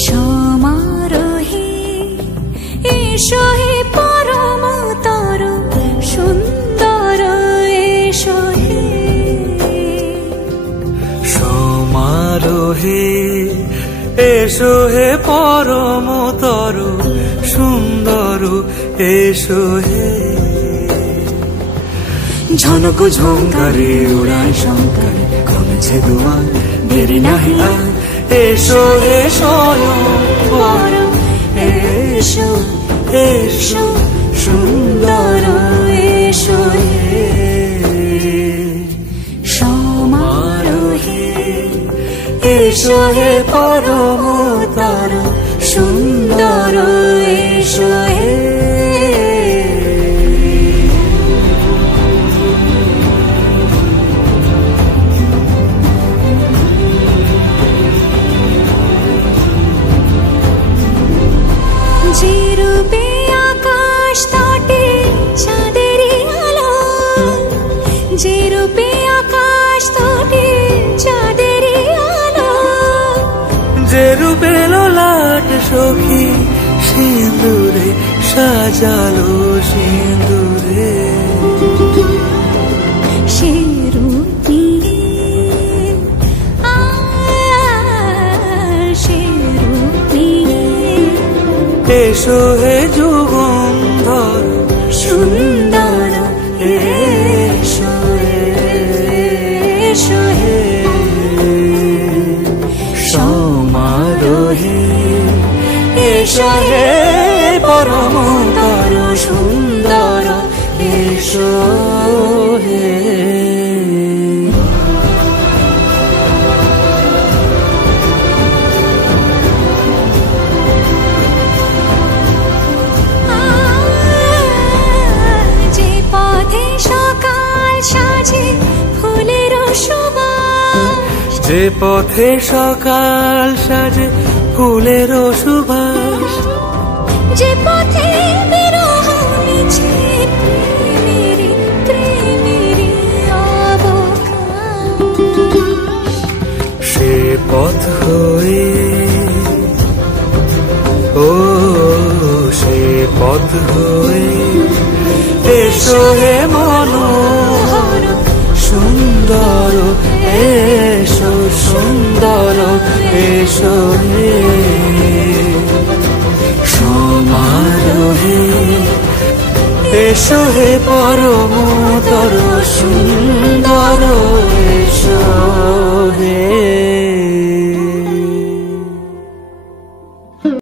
সমারোহে এসো হে পরমতর সুন্দর এসো হে সমারোহে এসো হে পরমতর সুন্দর এসো হে ঝনক ঝঙ্কারে উড়ায় শঙ্কর কমেছে দুয়ার দেরি নাহি আর এসো হে স্বয়ংবর এসো এসো সুন্দর এসো হে সমারোহে এসো হে পরমতর সুন্দর এসো হে যে রূপে আকাশ তটে চাঁদেরই আলো যে রূপে আকাশ তটে চাঁদেরই আলো যে রূপে ললাট সখী সিঁদুরে সাজালো সিঁদুরে সে রূপী সে রূপী এসো হে যুগন্ধর সুন্দর এসো এসো হে সমারোহে এসো হে পরমতর সুন্দর এসো হে যে পথে সকাল সাজে ফুলের সুবাস যে পথে সকাল সাজে ফুলের সুবাস যে পথে বিরহ মিছে প্রেমেরই প্রেমেরই অবকাশ সে পথ হয়ে ও সে পথ হয়ে এসো হে মনোহর সুন্দর এসো সুন্দর এসো হে সমারোহে এসো হে পরমতর সুন্দর এসো